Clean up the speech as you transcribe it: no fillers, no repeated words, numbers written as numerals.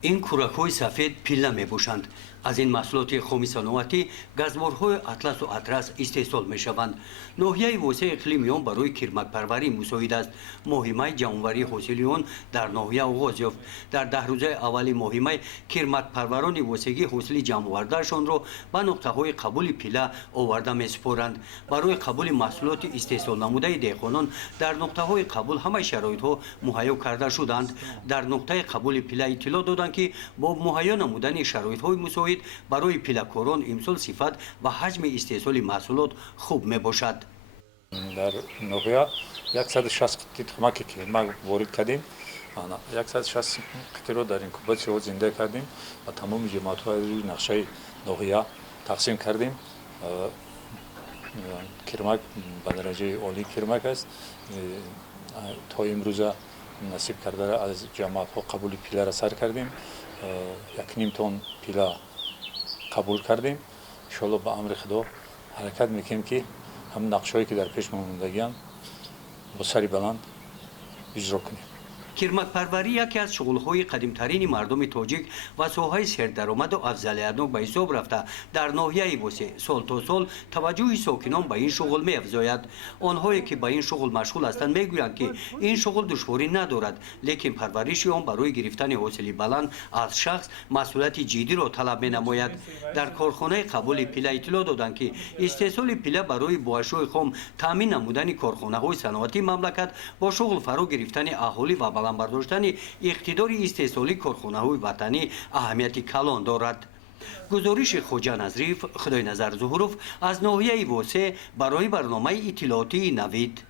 این کورک‌های سفید پیله می‌باشند. از این محصولات خامی‌صناعتی گازبارهای اطلس و اطرس استحصال می‌شوند. ناحیه وسیع اقلیم آن برای کرمک‌پروری مساعد است. مهمه جمع‌آوری حاصل آن در ناحیه آغاز یافت. در 10 روزه اول مهمه کرمک‌پروران وسیگی حاصل جمع آوردهشان را به نقطه‌های قبول پیله آورده می‌سپارند. برای قبول محصولات استحصال نموده دهقانان در نقطه‌های قبول همه شرایط‌ها مهیا کرده شدند. در نقطه قبول پیله اطلاع دادند که با مهیا نمودن شرایط‌های مساعد برای پیله‌کاران امسال صفت و حجم استحصال محصولات خوب میباشد. در نوحیه 160 قطعه که ما وارد کردیم 160 قطعه رو در اینکوباتور زنده کردیم و تمام جماعت‌ها روی نقشه نوحیه تقسیم کردیم. کرمک به درجه عالی کرمک است. تا امروز نصیب کرده از جماعت‌ها قبول پیله را سر کردیم. 1.5 تن پیله قبول کردیم. انشالله با امر خدا حرکت میکنیم که هم نقشه‌ای که در پیش ماندگی‌اند با سری بلند اجرا کنیم. کرمک‌پروری یکی از شغل‌های قدیم‌ترین مردم تاجیک و ساحه سردرآمد و افضلیت‌ناک به حساب رفته در ناحیه وسیع سال تا سال توجه ساکنان به این شغل می‌افزاید. آنهایی که به این شغل مشغول هستند میگویند که این شغل دشواری ندارد، لیکن پرورش آن برای گرفتن حاصل بلند از شخص مسئولیت جدی را طلب می‌نماید. در کارخانه قبول پیله اطلاع دادند که استحصال پیله برای باعثهای خام تامین نمودن کارخانه‌های صنعتی مملکت با شغل فرا گرفتن اهالی و بلند برداشتن اقتدار استحصالی کارخانه‌های وطنی اهمیت کلان دارد. گزارش خوجا نظریف، خدای نظر ظهورов از ناحیه واسع برای برنامه اطلاعاتی نوید.